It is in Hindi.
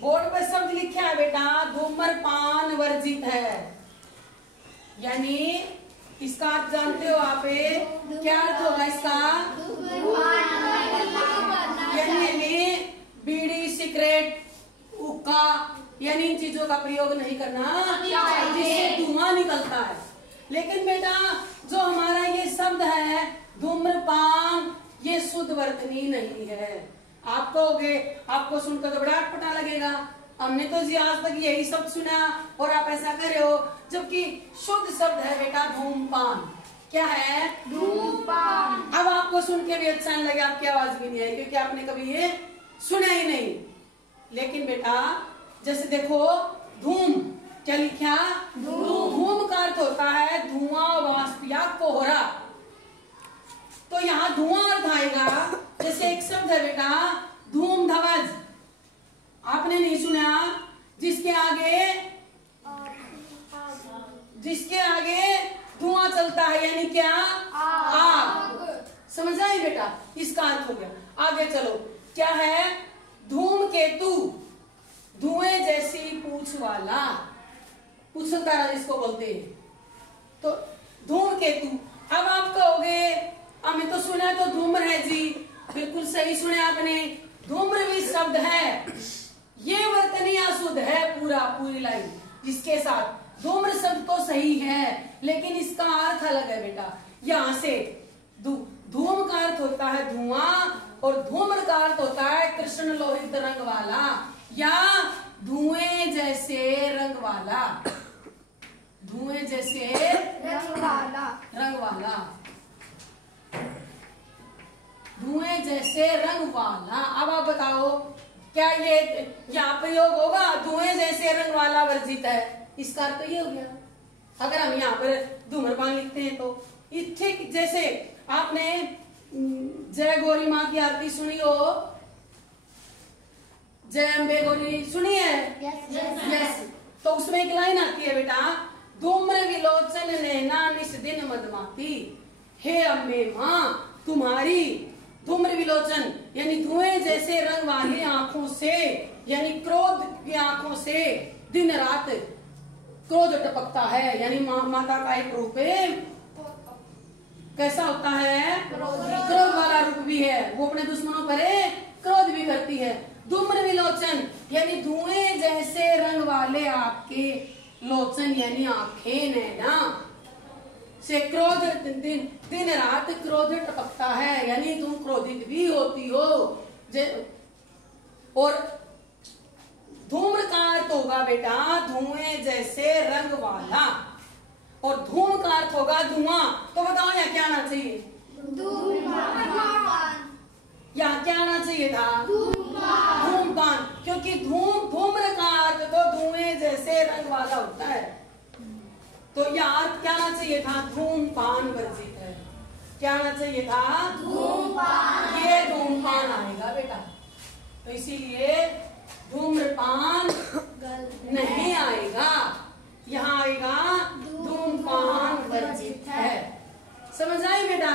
बोर्ड पर शब्द लिखा है बेटा, धूम्रपान वर्जित है। यानी इसका अर्थ जानते हो आप? क्या अर्थ होगा इसका? यानी बीड़ी, सिगरेट, हुक्का यानी इन चीजों का प्रयोग नहीं करना जिससे धुआं निकलता है। लेकिन बेटा जो हमारा ये शब्द है धूम्रपान, ये शुद्ध वर्तनी नहीं है। आप कहोगे, आपको सुनकर तो बड़ा अटपटा लगेगा, हमने तो जी आज तक यही शब्द सुना और आप ऐसा कर रहे हो, जबकि शुद्ध शब्द है बेटा धूमपान। क्या है? धूमपान। अब आपको सुन के भी अच्छा नहीं लगे, आपकी आवाज भी नहीं आई, क्योंकि आपने कभी ये सुना ही नहीं। लेकिन बेटा जैसे देखो, धूम क्या लिखा? धूम का अर्थ होता है धुआं, वाष्प या कोहरा। तो यहाँ धुआं अर्थ आएगा। जैसे एक शब्द है बेटा धूम धवज, आपने नहीं सुना? जिसके आगे धुआं चलता है, यानी क्या? आग। समझ आई बेटा? इसका अर्थ हो गया। आगे चलो, क्या है? धूमकेतु, धुएं जैसी पूंछ वाला, पूछतारा जिसको बोलते हैं, तो धूमकेतु। अब आप कहोगे हमें तो सुना तो धूम्र है जी, बिल्कुल सही सुने आपने, धूम्र भी शब्द है, ये वर्तनी अशुद्ध है पूरी लाइन जिसके साथ धूम्र शब्द तो सही है, लेकिन इसका अर्थ अलग है बेटा। यहाँ से धूम का अर्थ होता है धुआं और धूम्र का अर्थ होता है कृष्ण लोहित रंग वाला या धुएं जैसे रंग वाला, धुएं जैसे रंग वाला, धुएं जैसे रंग वाला। अब आप बताओ क्या ये यहाँ प्रयोग होगा? धुएं जैसे रंग वाला वर्जित है, इसका अर्थ तो ये हो गया। अगर हम यहाँ पर धूम्रपान लिखते हैं तो ठीक जैसे आपने जय गौरी माँ की आरती सुनी हो, जय अम्बे गौरी सुनी है? यस। तो उसमें एक लाइन आती है बेटा, धूम्र विलोचन नैना निस दिन मदमाती, हे अम्बे माँ तुम्हारी धूम्र विलोचन यानी धुएं जैसे रंग वाली आंखों से, यानी क्रोध की आंखों से दिन रात क्रोध टपकता है। यानी माता का एक रूप कैसा होता है? क्रोध वाला रूप भी है, वो अपने दुश्मनों पर क्रोध भी करती है। धूम्र विलोचन यानी धुएं जैसे रंग वाले आपके लोचन यानी आंखें, नैना से क्रोध दिन रात क्रोध टपकता है, यानी तुम क्रोधित भी होती हो। और धूम्र का अर्थ होगा बेटा धुएं जैसे रंग वाला, और धूम का अर्थ होगा धुआं। तो बताओ यहाँ क्या आना चाहिए? यहाँ क्या आना चाहिए था? धूमपान, क्योंकि धूम्र का अर्थ तो धुएं जैसे रंग वाला होता है। तो यहाँ अर्थ क्या आना चाहिए था? धूमपान वर्जित है। क्या आना चाहिए था? धूमपान। ये धूमपान आएगा बेटा, तो इसीलिए धूम्रपान नहीं आएगा, यहाँ आएगा धूमपान वर्जित है। समझ आई बेटा?